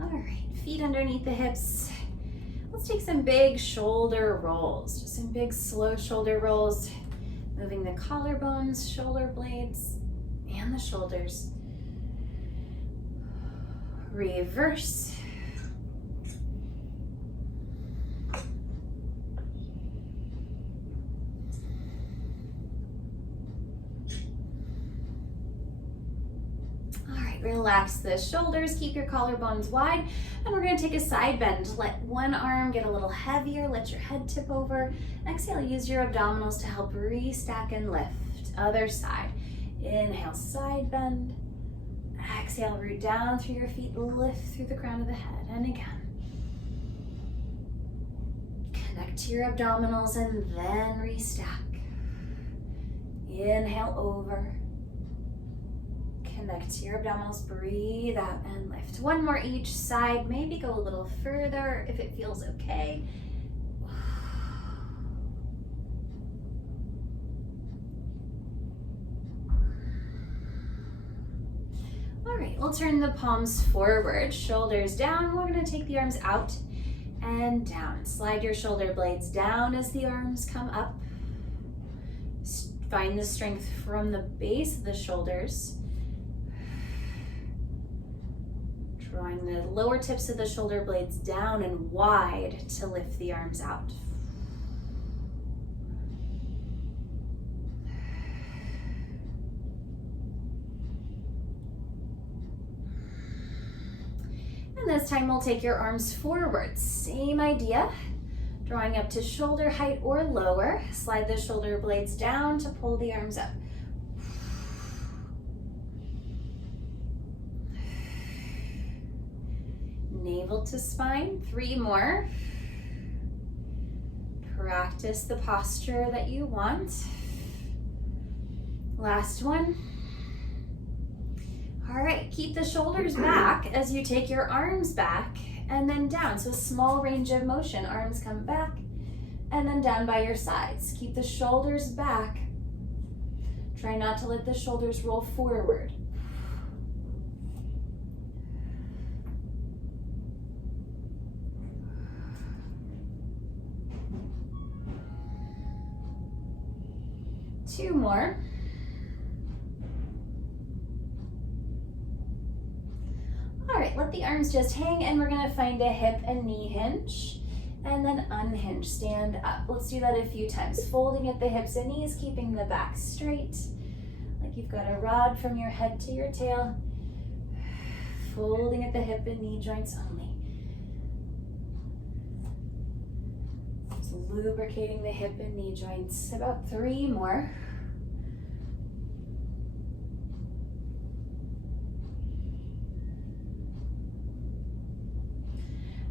All right, feet underneath the hips. Let's take some big shoulder rolls, just some big slow shoulder rolls, moving the collarbones, shoulder blades, and the shoulders. Reverse. Relax the shoulders, keep your collarbones wide, and we're going to take a side bend. Let one arm get a little heavier, let your head tip over. Exhale, use your abdominals to help restack and lift. Other side. Inhale, side bend. Exhale, root down through your feet, lift through the crown of the head. And again. Connect to your abdominals and then restack. Inhale, over. Connect to your abdominals, breathe out and lift. One more each side, maybe go a little further if it feels okay. All right, we'll turn the palms forward, shoulders down. We're gonna take the arms out and down. Slide your shoulder blades down as the arms come up. Find the strength from the base of the shoulders. Drawing the lower tips of the shoulder blades down and wide to lift the arms out. And this time we'll take your arms forward. Same idea. Drawing up to shoulder height or lower. Slide the shoulder blades down to pull the arms up. Navel to spine, 3 more. Practice the posture that you want. Last one. All right, keep the shoulders back as you take your arms back and then down. So a small range of motion, arms come back and then down by your sides. Keep the shoulders back. Try not to let the shoulders roll forward. Two more. All right, let the arms just hang and we're gonna find a hip and knee hinge and then unhinge, stand up. Let's do that a few times. Folding at the hips and knees, keeping the back straight, like you've got a rod from your head to your tail. Folding at the hip and knee joints only. Just lubricating the hip and knee joints. About 3 more.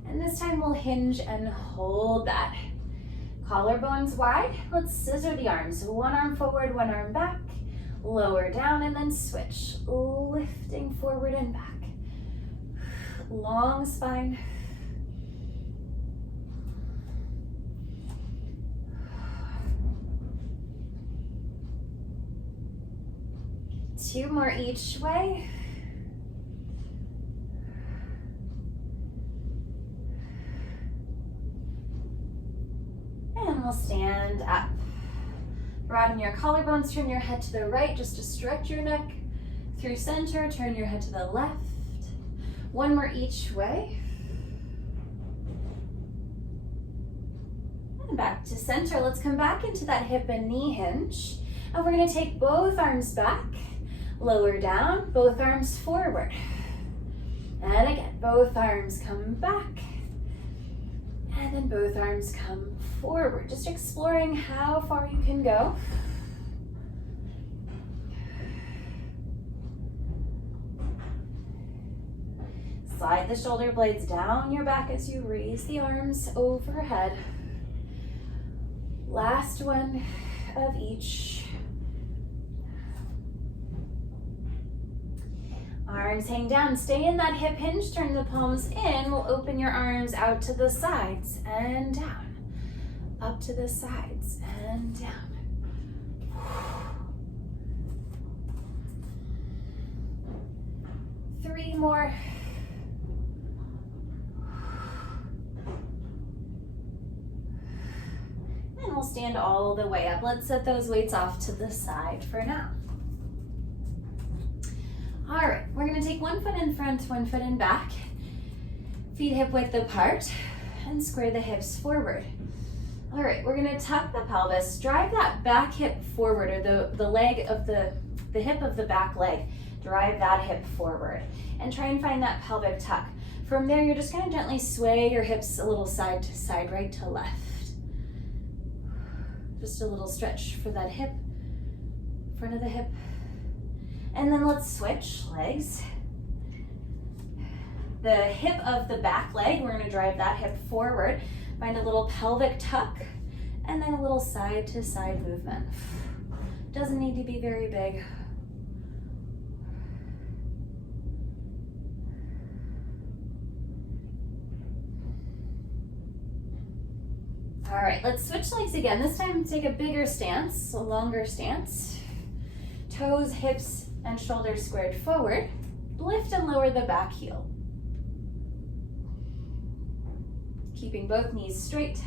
And this time we'll hinge and hold that. Collarbones wide. Let's scissor the arms. One arm forward, one arm back. Lower down and then switch. Lifting forward and back. Long spine. Two more each way. And we'll stand up. Broaden your collarbones, turn your head to the right just to stretch your neck. Through center, turn your head to the left. One more each way. And back to center. Let's come back into that hip and knee hinge. And we're gonna take both arms back, lower down, both arms forward. And again, both arms come back. And then both arms come forward. Just exploring how far you can go. Slide the shoulder blades down your back as you raise the arms overhead. Last one of each. Arms hang down, stay in that hip hinge, turn the palms in. We'll open your arms out to the sides and down. Up to the sides and down. 3 more. we'll stand all the way up. Let's set those weights off to the side for now. All right, we're gonna take one foot in front, one foot in back. Feet hip width apart and square the hips forward. All right, we're gonna tuck the pelvis, drive that back hip forward, or the leg of the hip of the back leg, drive that hip forward and try and find that pelvic tuck. From there, you're just gonna gently sway your hips a little side to side, right to left. Just a little stretch for that hip, front of the hip. And then let's switch legs. The hip of the back leg, we're gonna drive that hip forward, find a little pelvic tuck, and then a little side to side movement. Doesn't need to be very big. All right, let's switch legs again. This time take a bigger stance, a longer stance. Toes, hips, and shoulders squared forward. Lift and lower the back heel. Keeping both knees straight,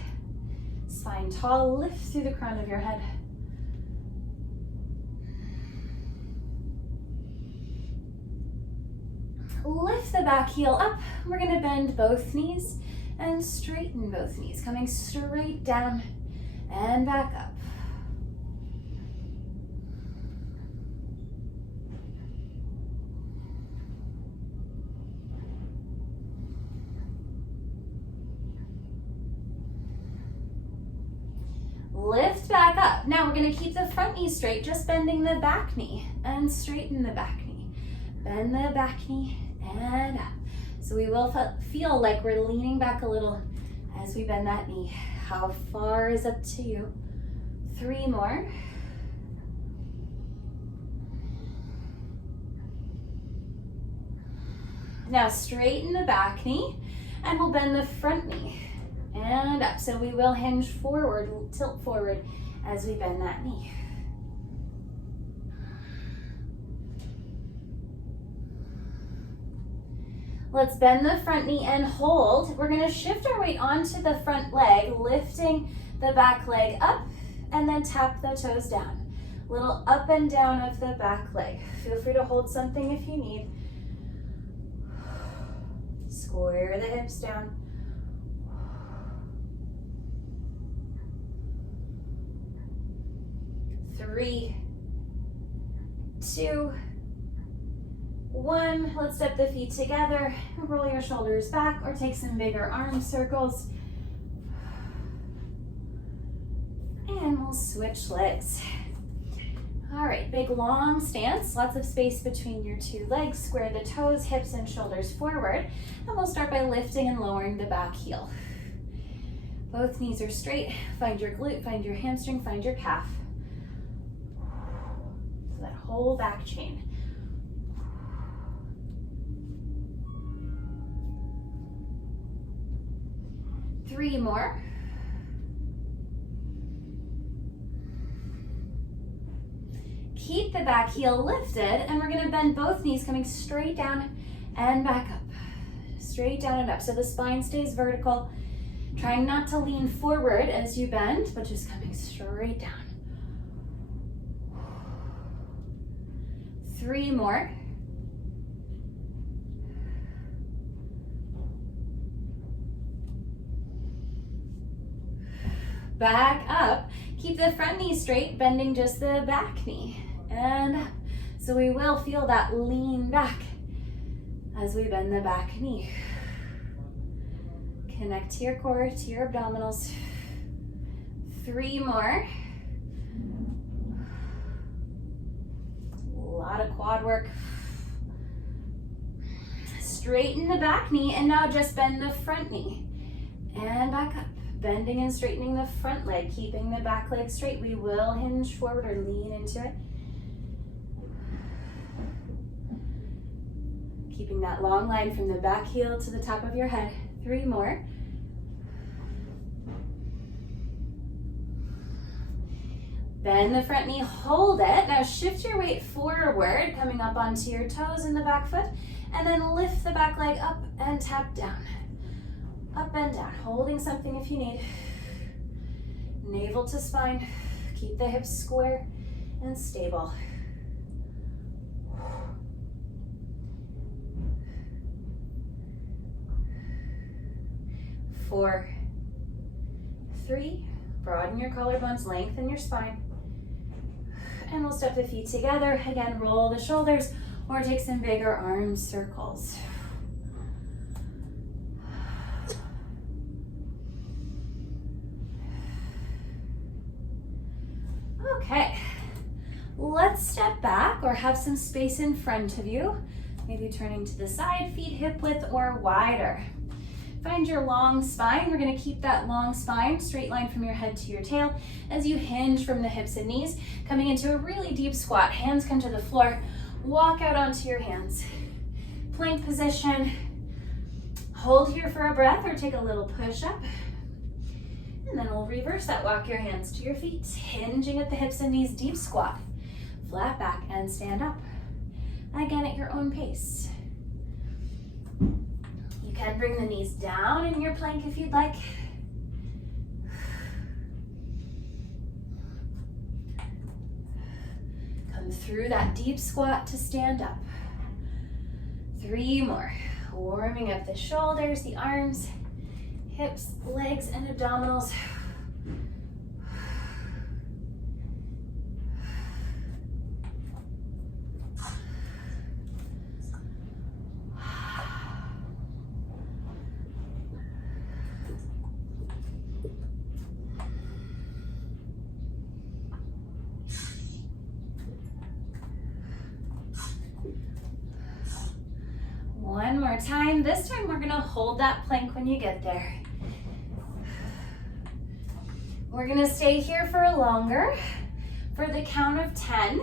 spine tall, lift through the crown of your head. Lift the back heel up. We're gonna bend both knees and straighten both knees, coming straight down and back up. Lift back up. Now we're gonna keep the front knee straight, just bending the back knee and straighten the back knee. Bend the back knee and up. So we will feel like we're leaning back a little as we bend that knee. How far is up to you? 3 more. Now straighten the back knee and we'll bend the front knee and up. So we will hinge forward, tilt forward as we bend that knee. Let's bend the front knee and hold. We're gonna shift our weight onto the front leg, lifting the back leg up and then tap the toes down. Little up and down of the back leg. Feel free to hold something if you need. Square the hips down. Three, 2, 1. Let's step the feet together, roll your shoulders back or take some bigger arm circles. And we'll switch legs. All right, big long stance, lots of space between your 2 legs. Square the toes, hips and shoulders forward. And we'll start by lifting and lowering the back heel. Both knees are straight. Find your glute, find your hamstring, find your calf. So that whole back chain. Three more. Keep the back heel lifted and we're gonna bend both knees coming straight down and back up. Straight down and up. So the spine stays vertical. Trying not to lean forward as you bend, but just coming straight down. 3 more. Back up. Keep the front knee straight, bending just the back knee. And up. So we will feel that lean back as we bend the back knee. Connect to your core, to your abdominals. 3 more. A lot of quad work. Straighten the back knee and now just bend the front knee. And back up. Bending and straightening the front leg, keeping the back leg straight. We will hinge forward or lean into it. Keeping that long line from the back heel to the top of your head. 3 more. Bend the front knee, hold it. Now shift your weight forward, coming up onto your toes in the back foot, and then lift the back leg up and tap down. Up and down, holding something if you need. Navel to spine. Keep the hips square and stable. 4, 3, broaden your collarbones, lengthen your spine. And we'll step the feet together. Again, roll the shoulders or take some bigger arm circles. Okay, let's step back or have some space in front of you. Maybe turning to the side, feet hip width or wider. Find your long spine. We're gonna keep that long spine, straight line from your head to your tail as you hinge from the hips and knees, coming into a really deep squat. Hands come to the floor, walk out onto your hands. Plank position. Hold here for a breath or take a little push up. And then we'll reverse that. Walk your hands to your feet, hinging at the hips and knees, deep squat. Flat back and stand up. Again at your own pace. You can bring the knees down in your plank if you'd like. Come through that deep squat to stand up. 3 more. Warming up the shoulders, the arms, hips, legs, and abdominals. One more time. This time we're gonna hold that plank when you get there. We're gonna stay here for longer. For the count of 10,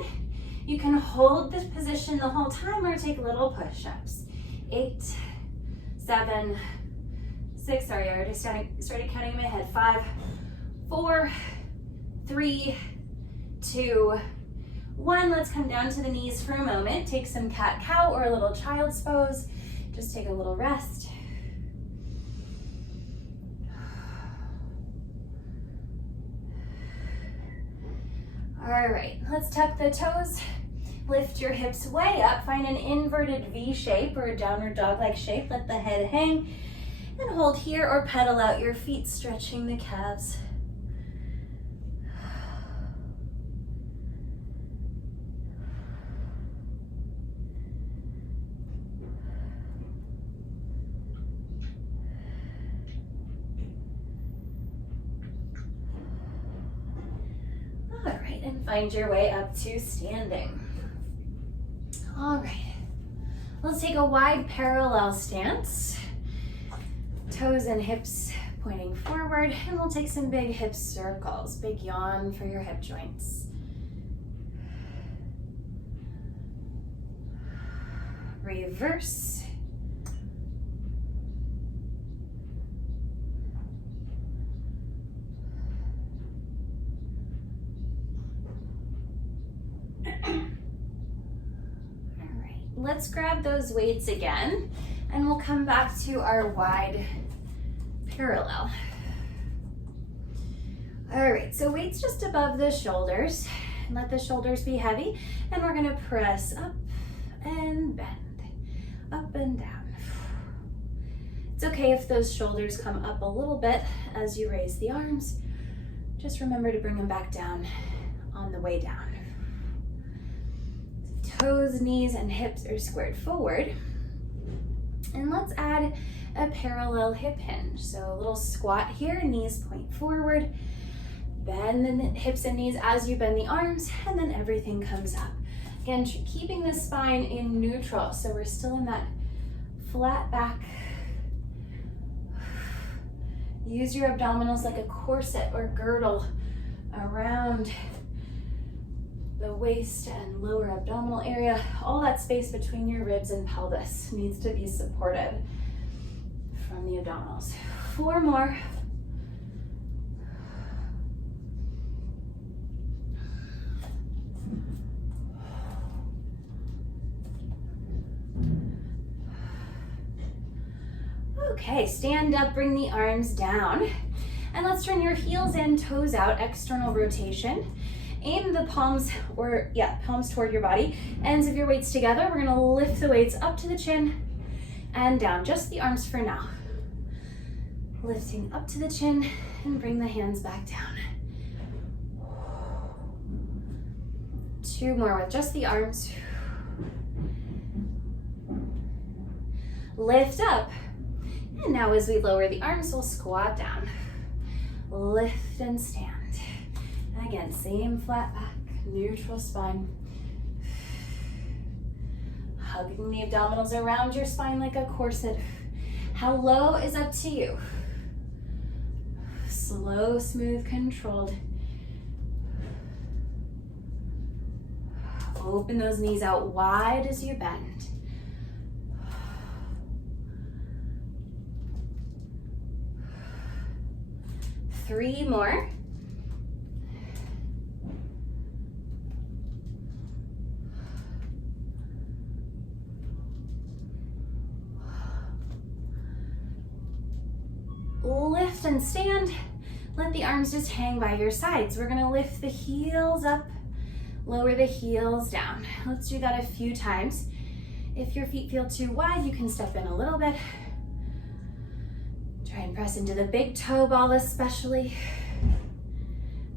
you can hold this position the whole time or take little push-ups. 8, 7, 6, sorry, I already started counting in my head. 5, 4, 3, 2, 1. Let's come down to the knees for a moment. Take some cat-cow or a little child's pose. Just take a little rest. All right, let's tuck the toes. Lift your hips way up. Find an inverted V shape or a downward dog-like shape. Let the head hang and hold here or pedal out your feet, stretching the calves. And find your way up to standing. All right, let's take a wide parallel stance. Toes and hips pointing forward, and we'll take some big hip circles, big yawn for your hip joints. Reverse. Let's grab those weights again, and we'll come back to our wide parallel. All right, so weights just above the shoulders, and let the shoulders be heavy, and we're gonna press up and bend, up and down. It's okay if those shoulders come up a little bit as you raise the arms. Just remember to bring them back down on the way down. Toes, knees, and hips are squared forward. And let's add a parallel hip hinge. So a little squat here, knees point forward. Bend the hips and knees as you bend the arms, and then everything comes up. Again, keeping the spine in neutral, so we're still in that flat back. Use your abdominals like a corset or girdle around the waist and lower abdominal area. All that space between your ribs and pelvis needs to be supported from the abdominals. 4 more. Okay, stand up, bring the arms down. And let's turn your heels in, toes out, external rotation. Aim the palms, palms toward your body. Ends of your weights together. We're gonna lift the weights up to the chin and down. Just the arms for now. Lifting up to the chin and bring the hands back down. 2 more with just the arms. Lift up. And now as we lower the arms, we'll squat down. Lift and stand. Again, same flat back, neutral spine. Hugging the abdominals around your spine like a corset. How low is up to you. Slow, smooth, controlled. Open those knees out wide as you bend. Three more. Lift and stand. Let the arms just hang by your sides. We're gonna lift the heels up, lower the heels down. Let's do that a few times. If your feet feel too wide, you can step in a little bit. Try and press into the big toe ball especially.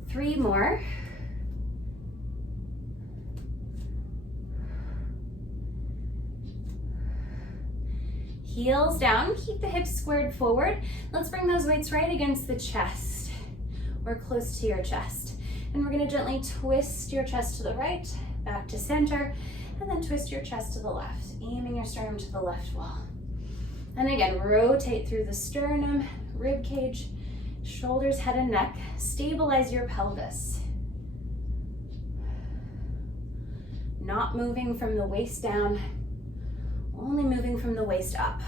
3 more. Heels down, keep the hips squared forward. Let's bring those weights right against the chest or close to your chest. And we're gonna gently twist your chest to the right, back to center, and then twist your chest to the left, aiming your sternum to the left wall. And again, rotate through the sternum, rib cage, shoulders, head and neck. Stabilize your pelvis. Not moving from the waist down, only moving from the waist up.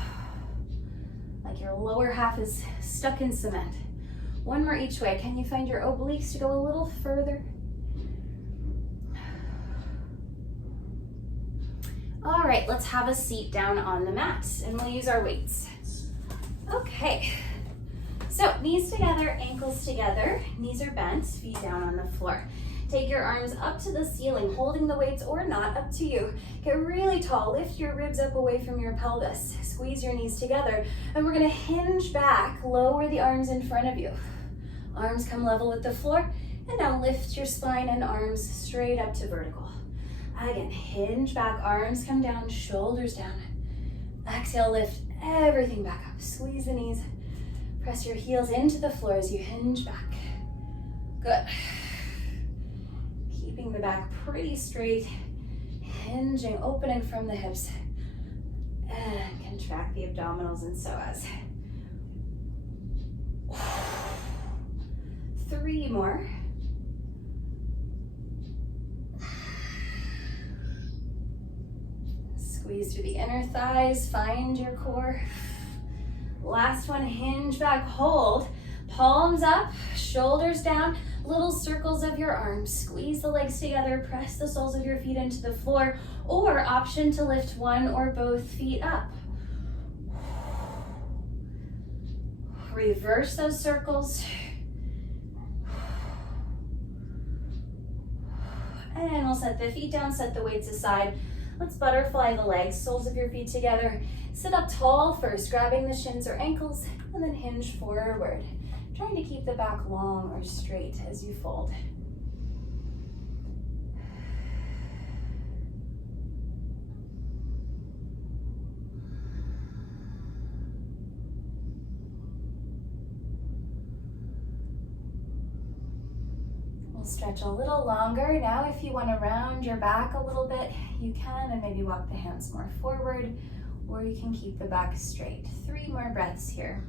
Like your lower half is stuck in cement. 1 more each way. Can you find your obliques to go a little further? All right, let's have a seat down on the mat and we'll use our weights. Okay, so knees together, ankles together, knees are bent, feet down on the floor. Take your arms up to the ceiling, holding the weights or not, up to you. Get really tall, lift your ribs up away from your pelvis. Squeeze your knees together, and we're gonna hinge back, lower the arms in front of you. Arms come level with the floor, and now lift your spine and arms straight up to vertical. Again, hinge back, arms come down, shoulders down. Exhale, lift everything back up. Squeeze the knees, press your heels into the floor as you hinge back. Good. Keeping the back pretty straight, hinging, opening from the hips, and contract the abdominals and psoas. 3 more. Squeeze through the inner thighs, find your core. Last one, hinge back, hold. Palms up, shoulders down, little circles of your arms. Squeeze the legs together, press the soles of your feet into the floor, or option to lift one or both feet up. Reverse those circles. And we'll set the feet down, set the weights aside. Let's butterfly the legs, soles of your feet together. Sit up tall first, grabbing the shins or ankles, and then hinge forward. Trying to keep the back long or straight as you fold. We'll stretch a little longer. Now if you want to round your back a little bit, you can, and maybe walk the hands more forward, or you can keep the back straight. 3 more breaths here.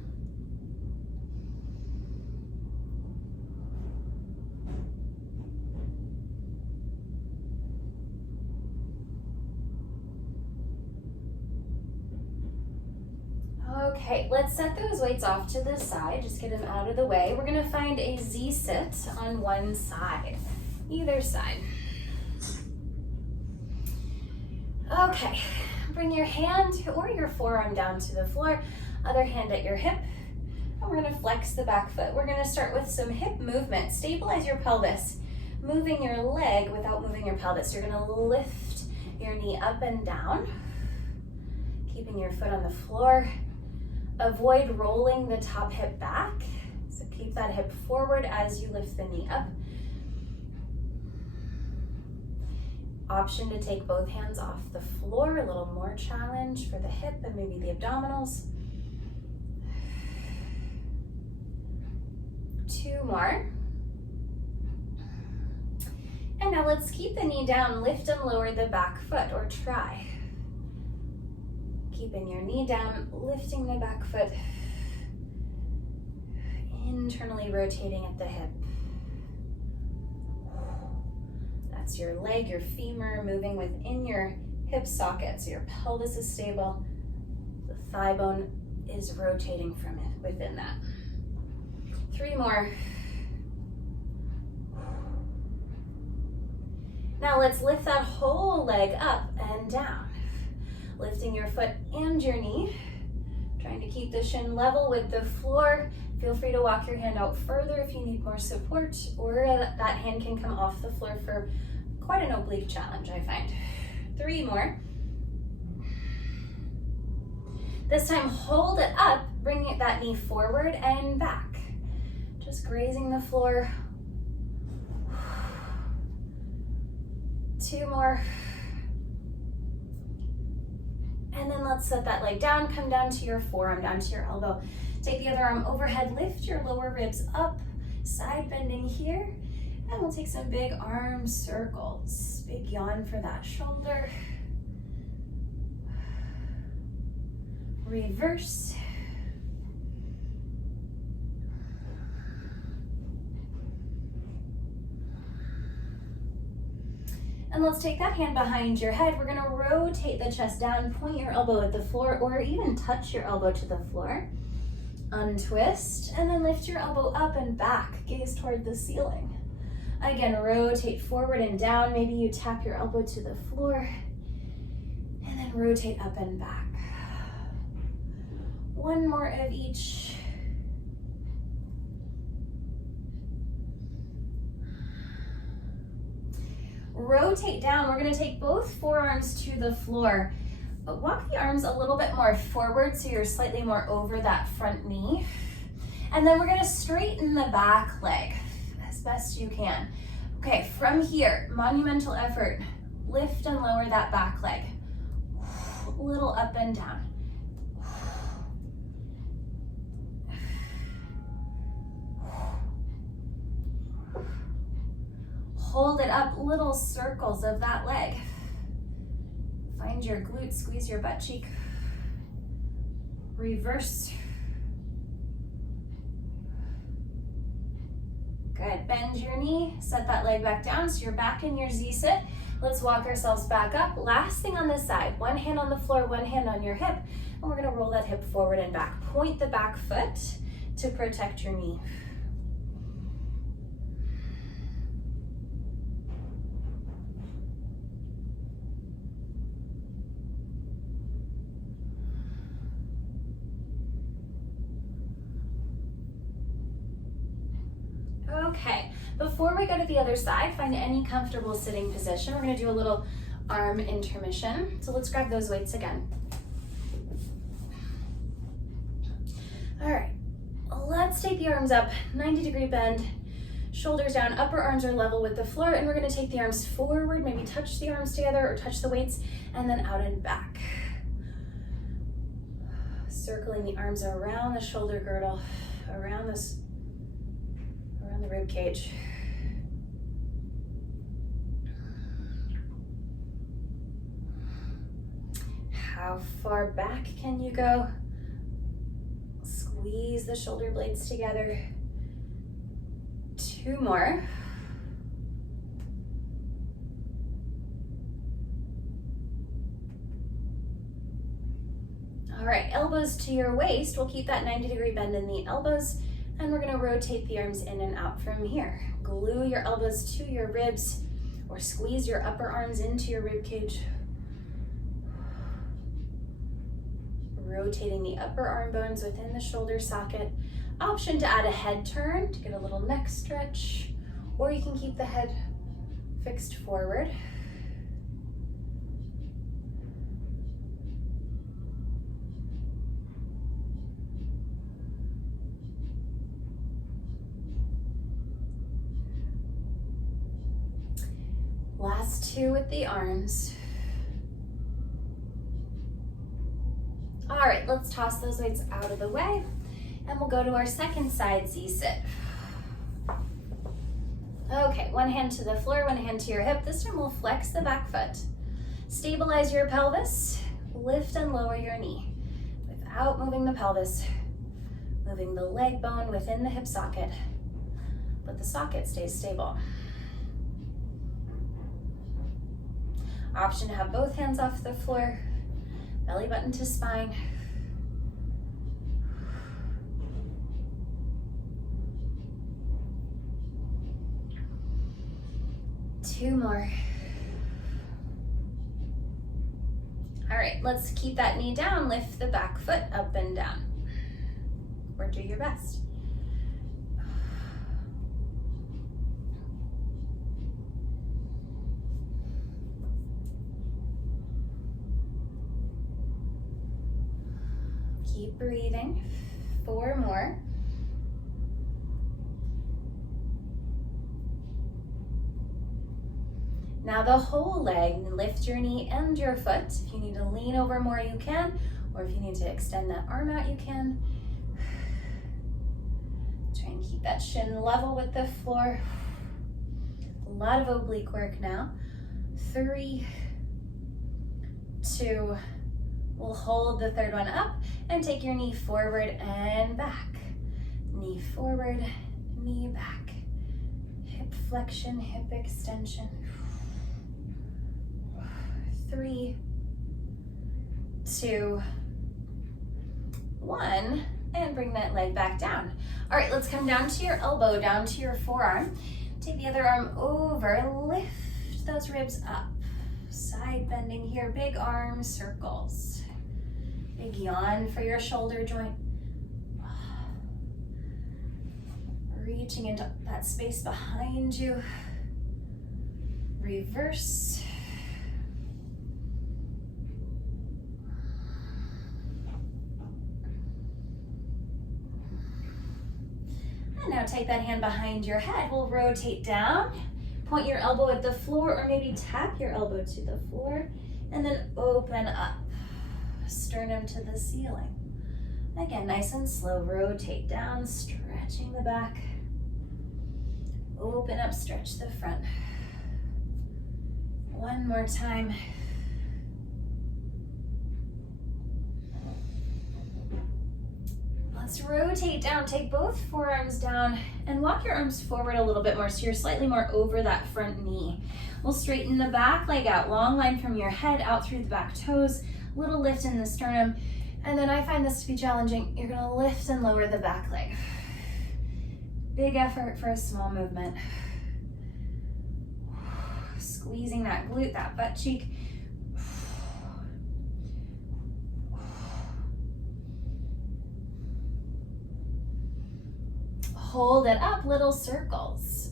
Okay, let's set those weights off to the side. Just get them out of the way. We're gonna find a Z-sit on one side, either side. Okay, bring your hand or your forearm down to the floor, other hand at your hip, and we're gonna flex the back foot. We're gonna start with some hip movement. Stabilize your pelvis, moving your leg without moving your pelvis. You're gonna lift your knee up and down, keeping your foot on the floor. Avoid rolling the top hip back. So keep that hip forward as you lift the knee up. Option to take both hands off the floor, a little more challenge for the hip and maybe the abdominals. 2 more. And now let's keep the knee down, lift and lower the back foot, or try. Keeping your knee down, lifting the back foot, internally rotating at the hip. That's your leg, your femur moving within your hip socket, so your pelvis is stable. The thigh bone is rotating from it within that. 3 more. Now let's lift that whole leg up and down. Lifting your foot and your knee. Trying to keep the shin level with the floor. Feel free to walk your hand out further if you need more support, or that hand can come off the floor for quite an oblique challenge, I find. 3 more. This time, hold it up, bringing that knee forward and back. Just grazing the floor. 2 more. And then let's set that leg down, come down to your forearm, down to your elbow. Take the other arm overhead, lift your lower ribs up, side bending here. And we'll take some big arm circles. Big yawn for that shoulder. Reverse. And let's take that hand behind your head. We're gonna rotate the chest down, point your elbow at the floor, or even touch your elbow to the floor. Untwist, and then lift your elbow up and back, gaze toward the ceiling. Again, rotate forward and down. Maybe you tap your elbow to the floor, and then rotate up and back. 1 more of each. Rotate down. We're gonna take both forearms to the floor, but walk the arms a little bit more forward so you're slightly more over that front knee. And then we're gonna straighten the back leg as best you can. Okay, from here, monumental effort. Lift and lower that back leg. Little up and down. Hold it up, little circles of that leg. Find your glute, squeeze your butt cheek. Reverse. Good, bend your knee, set that leg back down so you're back in your Z-sit. Let's walk ourselves back up. Last thing on this side, 1 hand on the floor, 1 hand on your hip, and we're gonna roll that hip forward and back. Point the back foot to protect your knee. Okay, before we go to the other side, find any comfortable sitting position. We're gonna do a little arm intermission. So let's grab those weights again. All right, let's take the arms up, 90-degree bend, shoulders down, upper arms are level with the floor, and we're gonna take the arms forward, maybe touch the arms together or touch the weights, and then out and back. Circling the arms around the shoulder girdle, around the rib cage. How far back can you go? Squeeze the shoulder blades together. 2 more. All right, elbows to your waist. We'll keep that 90-degree bend in the elbows. And we're gonna rotate the arms in and out from here. Glue your elbows to your ribs or squeeze your upper arms into your rib cage. Rotating the upper arm bones within the shoulder socket. Option to add a head turn to get a little neck stretch, or you can keep the head fixed forward. Last two with the arms. All right, let's toss those weights out of the way, and we'll go to our second side Z-sit. Okay, one hand to the floor, one hand to your hip. This time we'll flex the back foot. Stabilize your pelvis, lift and lower your knee without moving the pelvis, moving the leg bone within the hip socket, but the socket stays stable. Option to have both hands off the floor, belly button to spine. Two more. All right, let's keep that knee down, lift the back foot up and down, or do your best. Keep breathing. Four more. Now the whole leg, lift your knee and your foot. If you need to lean over more, you can, or if you need to extend that arm out, you can. Try and keep that shin level with the floor. A lot of oblique work now. 3, 2, we'll hold the third one up and take your knee forward and back. Knee forward, knee back. Hip flexion, hip extension. 3, 2, 1, and bring that leg back down. All right, let's come down to your elbow, down to your forearm. Take the other arm over, lift those ribs up. Side bending here, big arm circles. Big yawn for your shoulder joint. Reaching into that space behind you. Reverse. And now take that hand behind your head. We'll rotate down. Point your elbow at the floor, or maybe tap your elbow to the floor, and then open up. Sternum to the ceiling. Again, nice and slow. Rotate down, stretching the back. Open up, stretch the front. One more time. Let's rotate down. Take both forearms down and walk your arms forward a little bit more so you're slightly more over that front knee. We'll straighten the back leg out. Long line from your head out through the back toes. Little lift in the sternum. And then I find this to be challenging. You're gonna lift and lower the back leg. Big effort for a small movement. Squeezing that glute, that butt cheek. Hold it up, little circles.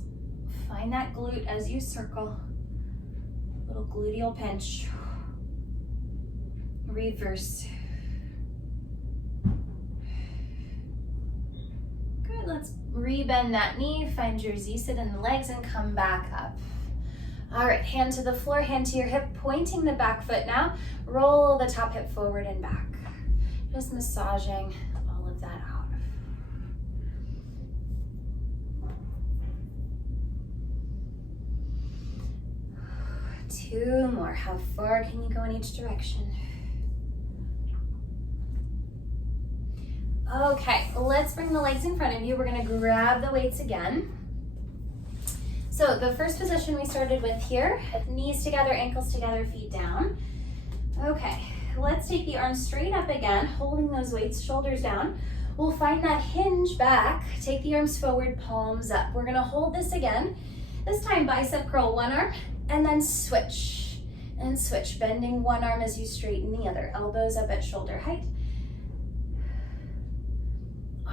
Find that glute as you circle. Little gluteal pinch. Reverse. Good, let's rebend that knee, find your Z-sit in the legs and come back up. All right, hand to the floor, hand to your hip, pointing the back foot now. Roll the top hip forward and back. Just massaging all of that out. Two more. How far can you go in each direction? Okay, let's bring the legs in front of you. We're gonna grab the weights again. So the first position we started with here, knees together, ankles together, feet down. Okay, let's take the arms straight up again, holding those weights, shoulders down. We'll find that hinge back, take the arms forward, palms up. We're gonna hold this again. This time bicep curl one arm, and then switch, and switch. Bending one arm as you straighten the other. Elbows up at shoulder height.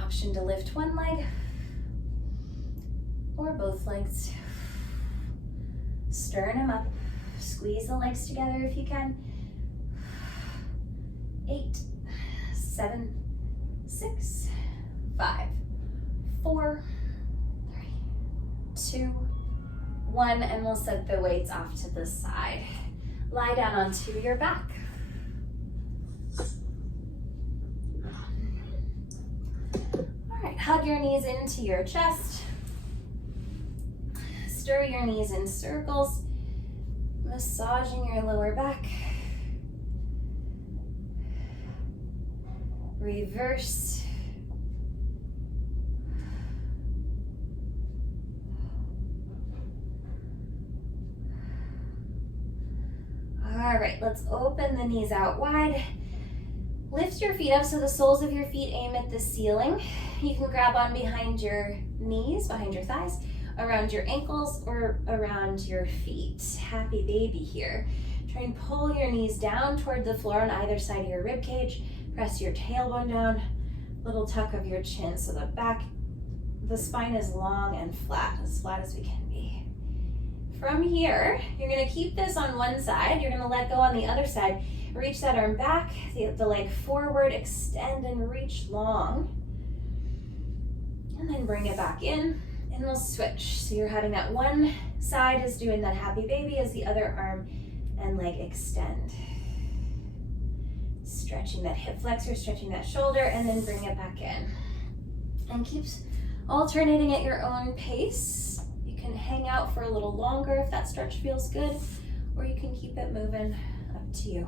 option to lift one leg or both legs. Sternum up. Squeeze the legs together if you can. 8, 7, 6, 5, 4, 3, 2, 1, and we'll set the weights off to the side. Lie down onto your back. All right, hug your knees into your chest. Stir your knees in circles, massaging your lower back. Reverse. All right, let's open the knees out wide. Lift your feet up so the soles of your feet aim at the ceiling. You can grab on behind your knees, behind your thighs, around your ankles, or around your feet. Happy baby here. Try and pull your knees down toward the floor on either side of your rib cage. Press your tailbone down, little tuck of your chin so the spine is long and flat as we can be. From here, you're gonna keep this on one side, you're gonna let go on the other side. Reach that arm back, the leg forward, extend and reach long. And then bring it back in, and we'll switch. So you're having that one side is doing that happy baby as the other arm and leg extend. Stretching that hip flexor, stretching that shoulder, and then bring it back in. And keep alternating at your own pace. You can hang out for a little longer if that stretch feels good, or you can keep it moving, up to you.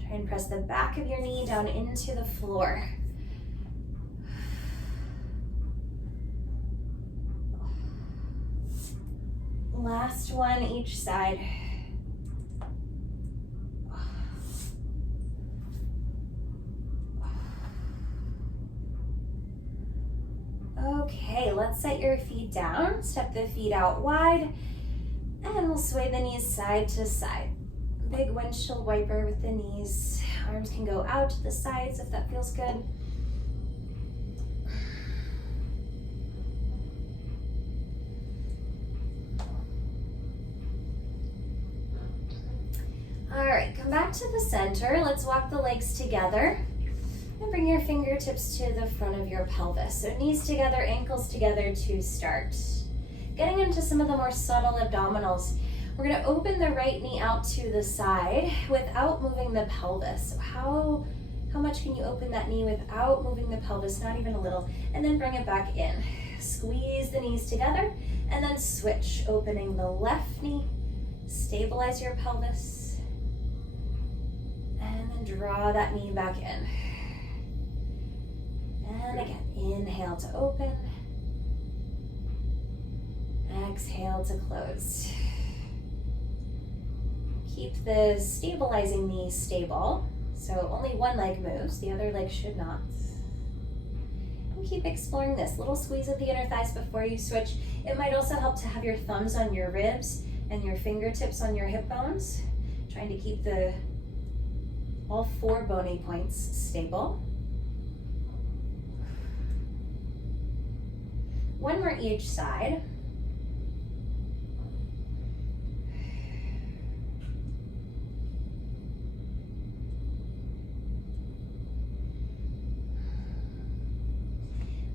Try and press the back of your knee down into the floor. Last one each side. Okay, let's set your feet down, step the feet out wide, and we'll sway the knees side to side. Big windshield wiper with the knees. Arms can go out to the sides if that feels good. All right, come back to the center. Let's walk the legs together. And bring your fingertips to the front of your pelvis. So knees together, ankles together to start. Getting into some of the more subtle abdominals. We're gonna open the right knee out to the side without moving the pelvis. So how much can you open that knee without moving the pelvis? Not even a little. And then bring it back in. Squeeze the knees together and then switch. Opening the left knee. Stabilize your pelvis. And then draw that knee back in. And again, inhale to open. Exhale to close. Keep the stabilizing knee stable. So only one leg moves, the other leg should not. And keep exploring this. Little squeeze of the inner thighs before you switch. It might also help to have your thumbs on your ribs and your fingertips on your hip bones. Trying to keep all 4 bony points stable. One more each side.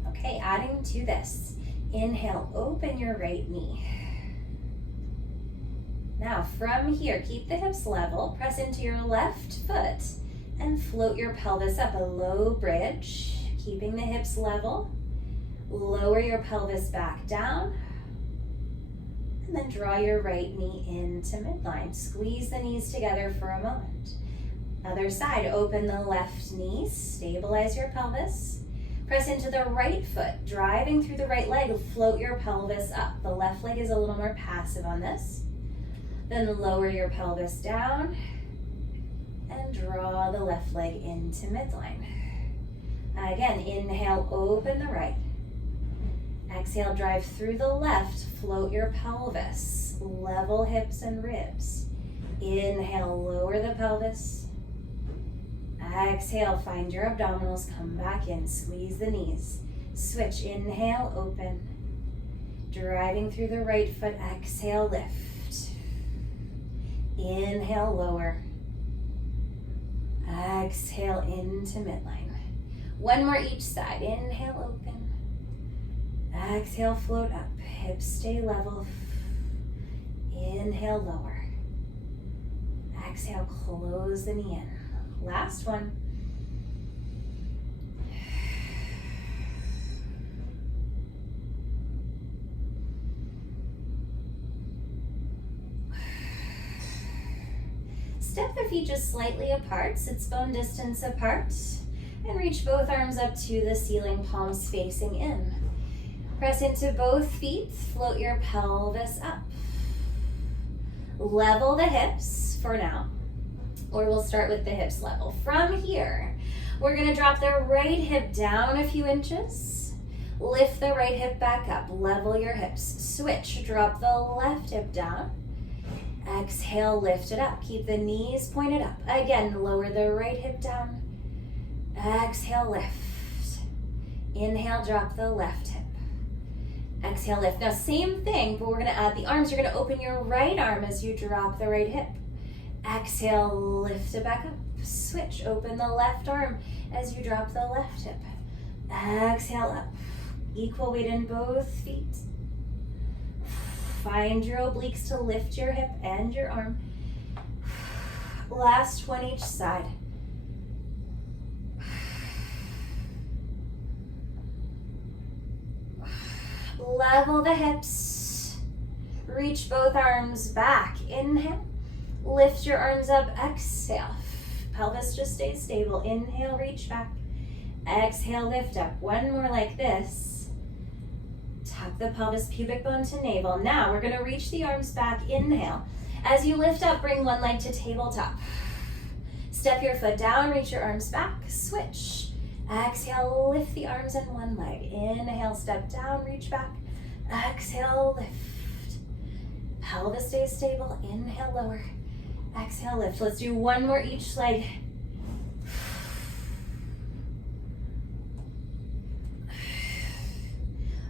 Okay, adding to this. Inhale, open your right knee. Now from here, keep the hips level, press into your left foot, and float your pelvis up, a low bridge, keeping the hips level. Lower your pelvis back down, and then draw your right knee into midline. Squeeze the knees together for a moment. Other side, open the left knee, stabilize your pelvis. Press into the right foot, driving through the right leg, float your pelvis up. The left leg is a little more passive on this. Then lower your pelvis down, and draw the left leg into midline. Again, inhale, open the right. Exhale, drive through the left, float your pelvis, level hips and ribs. Inhale, lower the pelvis. Exhale, find your abdominals, come back in, squeeze the knees. Switch, inhale, open. Driving through the right foot, exhale, lift. Inhale, lower. Exhale into midline. One more each side. Inhale, open. Exhale, float up. Hips stay level. Inhale, lower. Exhale, close the knee in. Last one. Step the feet just slightly apart, sits bone distance apart, and reach both arms up to the ceiling, palms facing in. Press into both feet, float your pelvis up. Level the hips for now, or we'll start with the hips level. From here, we're gonna drop the right hip down a few inches, lift the right hip back up, level your hips, switch, drop the left hip down, exhale, lift it up, keep the knees pointed up. Again, lower the right hip down, exhale, lift. Inhale, drop the left hip. Exhale, lift. Now same thing, but we're gonna add the arms. You're gonna open your right arm as you drop the right hip. Exhale, lift it back up. Switch, open the left arm as you drop the left hip. Exhale, up. Equal weight in both feet. Find your obliques to lift your hip and your arm. Last one each side. Level the hips. Reach both arms back. Inhale. Lift your arms up. Exhale. Pelvis just stays stable. Inhale, reach back. Exhale, lift up. One more like this. Tuck the pelvis, pubic bone to navel. Now we're going to reach the arms back. Inhale. As you lift up, bring one leg to tabletop. Step your foot down, reach your arms back. Switch. Exhale, lift the arms and one leg. Inhale, step down, reach back. Exhale, lift. Pelvis stays stable. Inhale, lower. Exhale, lift. Let's do one more each leg.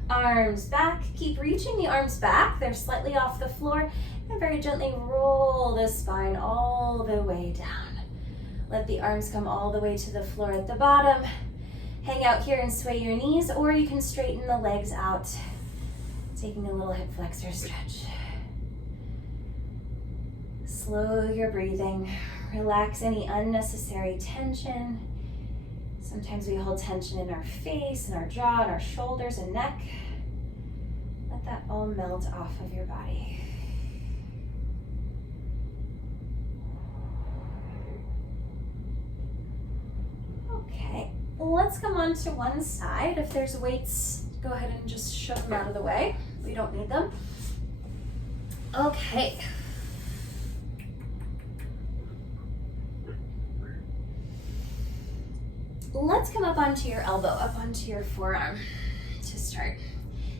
Arms back. Keep reaching the arms back. They're slightly off the floor. And very gently roll the spine all the way down. Let the arms come all the way to the floor at the bottom. Hang out here and sway your knees, or you can straighten the legs out, taking a little hip flexor stretch. Slow your breathing. Relax any unnecessary tension. Sometimes we hold tension in our face, and our jaw, and our shoulders and neck. Let that all melt off of your body. Okay, let's come on to one side. If there's weights, go ahead and just shove them out of the way. We don't need them. Okay. Let's come up onto your elbow, up onto your forearm to start.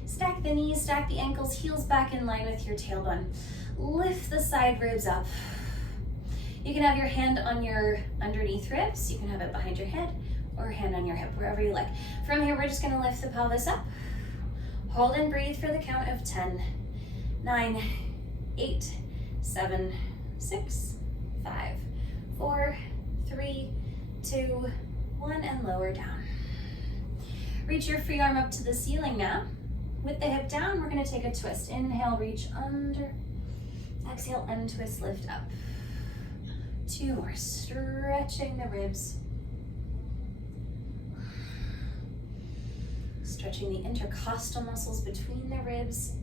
Stack the knees, stack the ankles, heels back in line with your tailbone. Lift the side ribs up. You can have your hand on your underneath ribs. You can have it behind your head or hand on your hip, wherever you like. From here, we're just gonna lift the pelvis up. Hold and breathe for the count of 10, 9, 8, 7, 6, 5, 4, 3, 2, 1, and lower down. Reach your free arm up to the ceiling now. With the hip down, we're gonna take a twist. Inhale, reach under. Exhale, untwist, lift up. 2 more, stretching the ribs. Stretching the intercostal muscles between the ribs.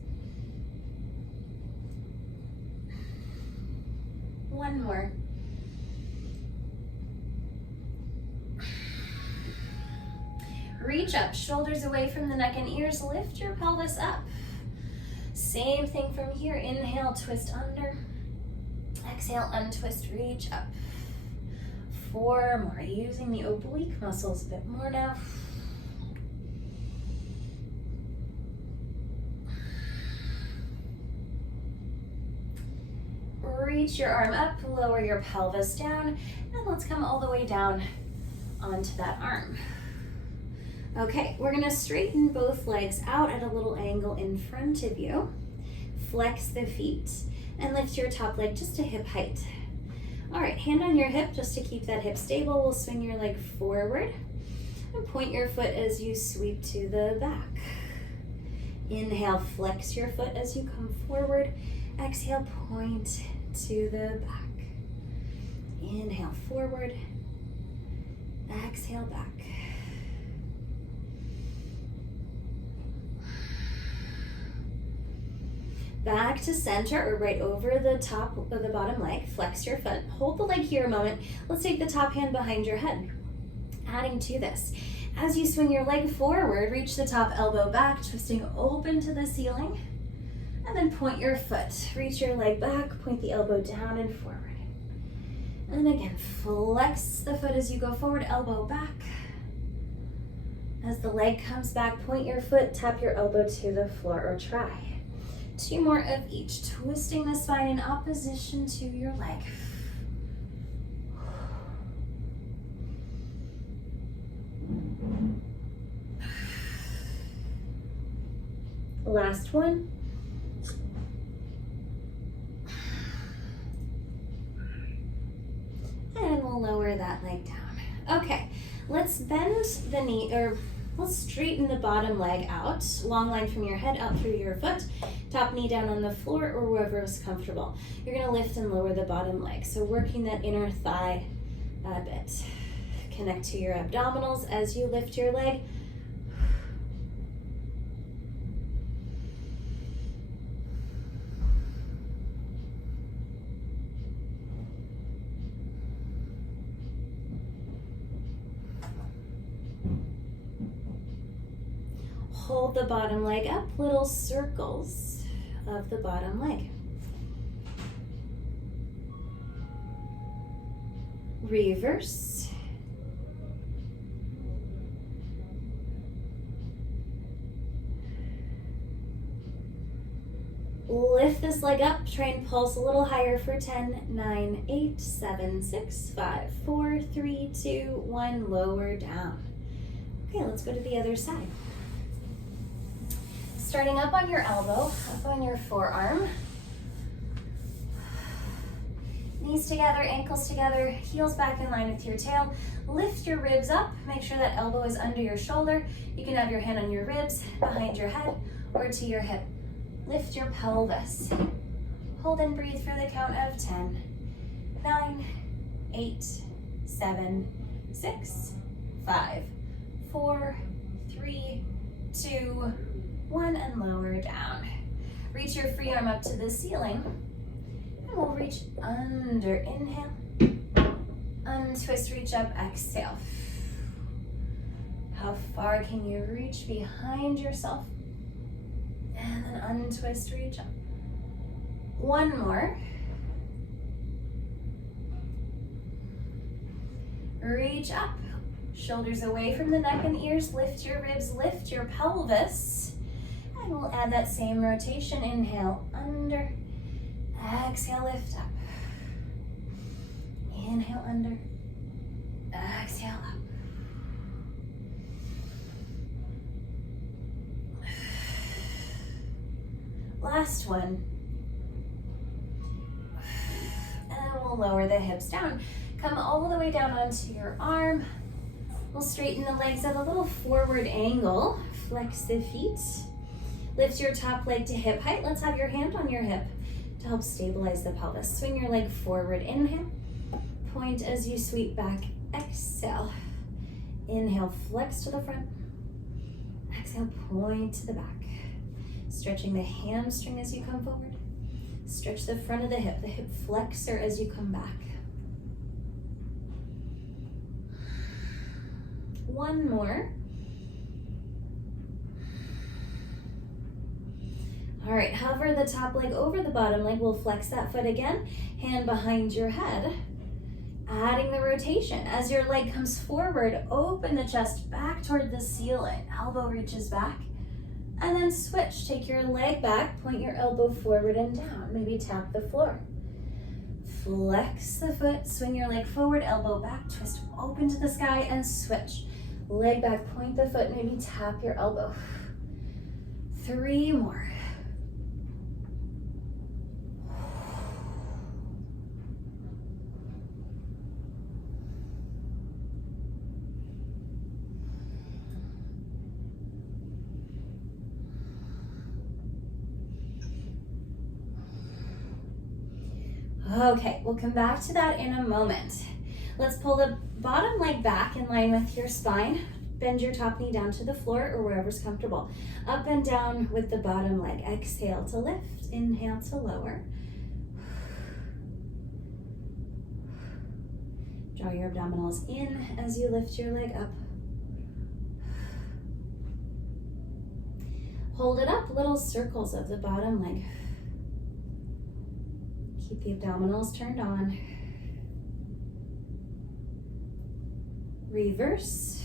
1 more. Reach up, shoulders away from the neck and ears, lift your pelvis up. Same thing from here. Inhale, twist under. Exhale, untwist, reach up. 4 more, using the oblique muscles a bit more now. Reach your arm up, lower your pelvis down, and let's come all the way down onto that arm. Okay, we're gonna straighten both legs out at a little angle in front of you. Flex the feet and lift your top leg just to hip height. All right, hand on your hip just to keep that hip stable. We'll swing your leg forward and point your foot as you sweep to the back. Inhale, flex your foot as you come forward. Exhale, point to the back. Inhale, forward. Exhale, back. Back to center or right over the top of the bottom leg. Flex your foot. Hold the leg here a moment. Let's take the top hand behind your head. Adding to this, as you swing your leg forward, reach the top elbow back, twisting open to the ceiling, and then point your foot. Reach your leg back, point the elbow down and forward. And again, flex the foot as you go forward, elbow back. As the leg comes back, point your foot, tap your elbow to the floor or try. 2 more of each, twisting the spine in opposition to your leg. Last one. And we'll lower that leg down. Okay, let's bend the knee, or let's straighten the bottom leg out. Long line from your head out through your foot. Top knee down on the floor or wherever is comfortable. You're gonna lift and lower the bottom leg. So working that inner thigh a bit. Connect to your abdominals as you lift your leg. Hold the bottom leg up, little circles of the bottom leg. Reverse. Lift this leg up, try and pulse a little higher for 10, 9, 8, 7, 6, 5, 4, 3, 2, 1, lower down. Okay, let's go to the other side. Starting up on your elbow, up on your forearm. Knees together, ankles together, heels back in line with your tail. Lift your ribs up, make sure that elbow is under your shoulder. You can have your hand on your ribs, behind your head, or to your hip. Lift your pelvis. Hold and breathe for the count of 10, 9, 8, 7, 6, 5, 4, 3, 2, 1, and lower down. Reach your free arm up to the ceiling, and we'll reach under. Inhale, untwist, reach up, exhale. How far can you reach behind yourself? And then untwist, reach up. One more. Reach up, shoulders away from the neck and ears, lift your ribs, lift your pelvis. And we'll add that same rotation. Inhale, under. Exhale, lift up. Inhale, under. Exhale, up. Last one. And we'll lower the hips down. Come all the way down onto your arm. We'll straighten the legs at a little forward angle. Flex the feet. Lift your top leg to hip height. Let's have your hand on your hip to help stabilize the pelvis. Swing your leg forward. Inhale. Point as you sweep back. Exhale. Inhale, flex to the front. Exhale, point to the back. Stretching the hamstring as you come forward. Stretch the front of the hip flexor as you come back. One more. All right, hover the top leg over the bottom leg. We'll flex that foot again. Hand behind your head. Adding the rotation. As your leg comes forward, open the chest back toward the ceiling. Elbow reaches back. And then switch. Take your leg back, point your elbow forward and down. Maybe tap the floor. Flex the foot, swing your leg forward, elbow back, twist open to the sky and switch. Leg back, point the foot, maybe tap your elbow. 3 more. Okay, we'll come back to that in a moment. Let's pull the bottom leg back in line with your spine. Bend your top knee down to the floor or wherever's comfortable. Up and down with the bottom leg. Exhale to lift, inhale to lower. Draw your abdominals in as you lift your leg up. Hold it up, little circles of the bottom leg. Keep the abdominals turned on. Reverse.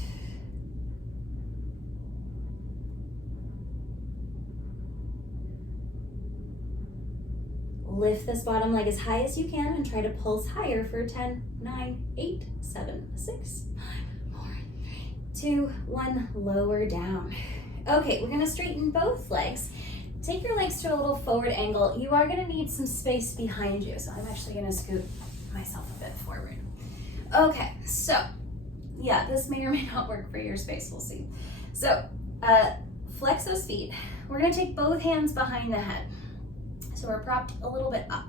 Lift this bottom leg as high as you can and try to pulse higher for 10, 9, 8, 7, 6, 5, 4, 3, 2, 1. Lower down. Okay, we're gonna straighten both legs. Take your legs to a little forward angle. You are gonna need some space behind you, so I'm actually gonna scoot myself a bit forward. Okay, so yeah, this may or may not work for your space, we'll see. So flex those feet. We're gonna take both hands behind the head. So we're propped a little bit up.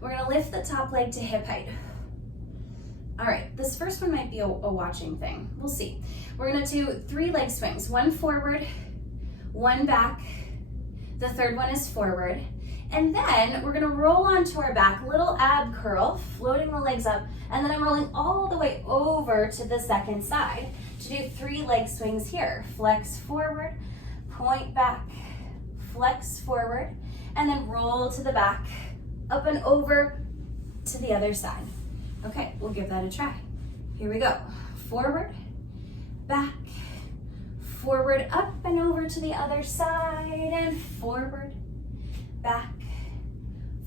We're gonna lift the top leg to hip height. All right, this first one might be a watching thing. We'll see. We're gonna do 3 leg swings. 1 forward, 1 back. The third one is forward. And then we're gonna roll onto our back, little ab curl, floating the legs up. And then I'm rolling all the way over to the second side to do 3 leg swings here. Flex forward, point back, flex forward, and then roll to the back, up and over to the other side. Okay, we'll give that a try. Here we go. Forward, back, forward, up and over to the other side, and forward, back,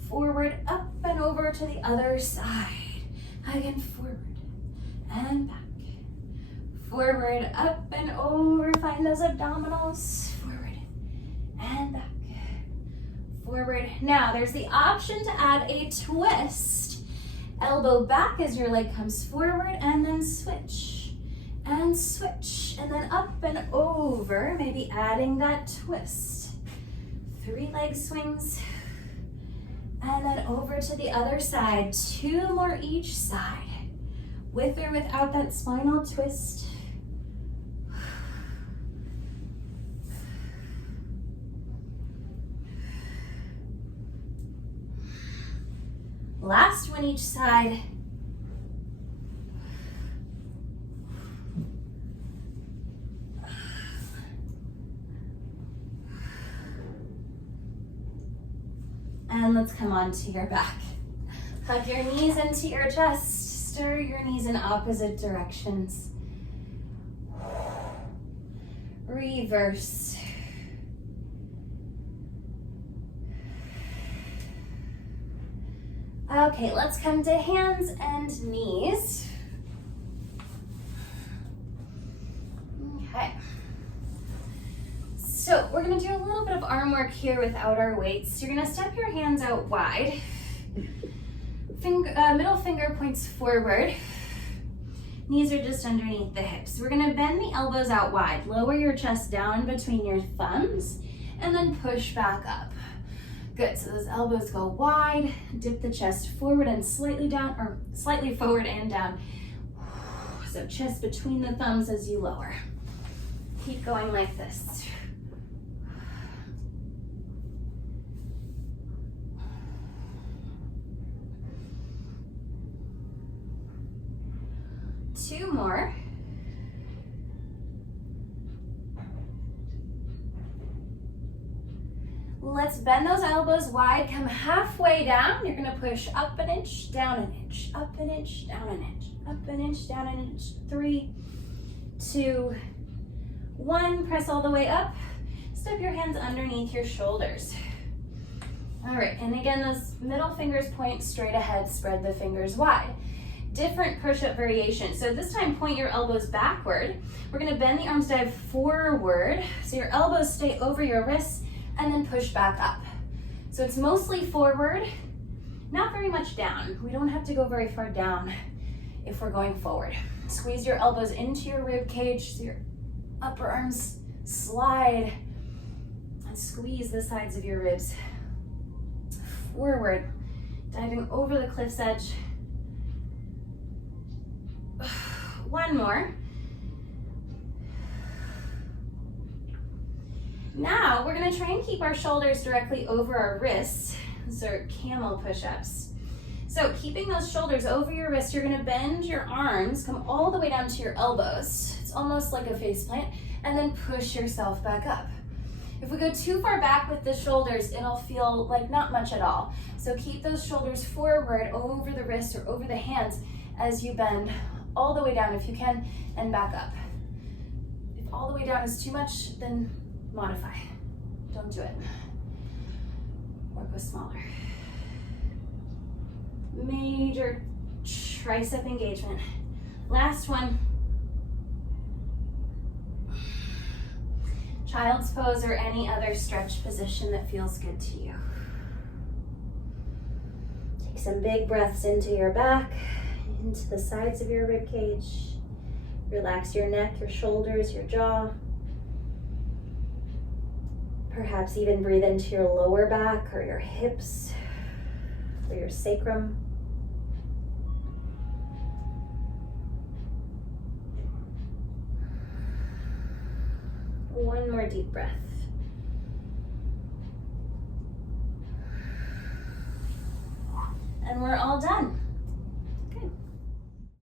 forward, up and over to the other side. Again, forward and back, forward, up and over. Find those abdominals, forward and back, forward. Now, there's the option to add a twist. Elbow back as your leg comes forward, and then switch, and switch, and then up and over, maybe adding that twist. 3 leg swings, and then over to the other side. 2 more each side, with or without that spinal twist. Last one each side. And let's come onto your back. Hug your knees into your chest. Stir your knees in opposite directions. Reverse. Okay, let's come to hands and knees. Okay. So we're gonna do a little bit of arm work here without our weights. You're gonna step your hands out wide. Middle finger points forward. Knees are just underneath the hips. We're gonna bend the elbows out wide. Lower your chest down between your thumbs and then push back up. Good, so those elbows go wide, dip the chest forward and slightly down, or slightly forward and down. So chest between the thumbs as you lower. Keep going like this. Two more. Let's bend those elbows wide, come halfway down. You're gonna push up an inch, down an inch, up an inch, down an inch, up an inch, down an inch. 3, 2, 1. Press all the way up. Step your hands underneath your shoulders. All right, and again, those middle fingers point straight ahead, spread the fingers wide. Different push-up variation. So this time, point your elbows backward. We're gonna bend the arms, dive forward, so your elbows stay over your wrists, and then push back up. So it's mostly forward, not very much down. We don't have to go very far down if we're going forward. Squeeze your elbows into your rib cage so your upper arms slide, and squeeze the sides of your ribs forward, diving over the cliff's edge. One more. Now we're gonna try and keep our shoulders directly over our wrists. These are camel push-ups. So keeping those shoulders over your wrist, you're gonna bend your arms, come all the way down to your elbows. It's almost like a face plant, and then push yourself back up. If we go too far back with the shoulders, it'll feel like not much at all. So keep those shoulders forward over the wrist or over the hands as you bend all the way down if you can, and back up. If all the way down is too much, then modify. Don't do it. Or go smaller. Major tricep engagement. Last one. Child's pose or any other stretch position that feels good to you. Take some big breaths into your back, into the sides of your rib cage. Relax your neck, your shoulders, your jaw. Perhaps even breathe into your lower back or your hips or your sacrum. One more deep breath. And we're all done.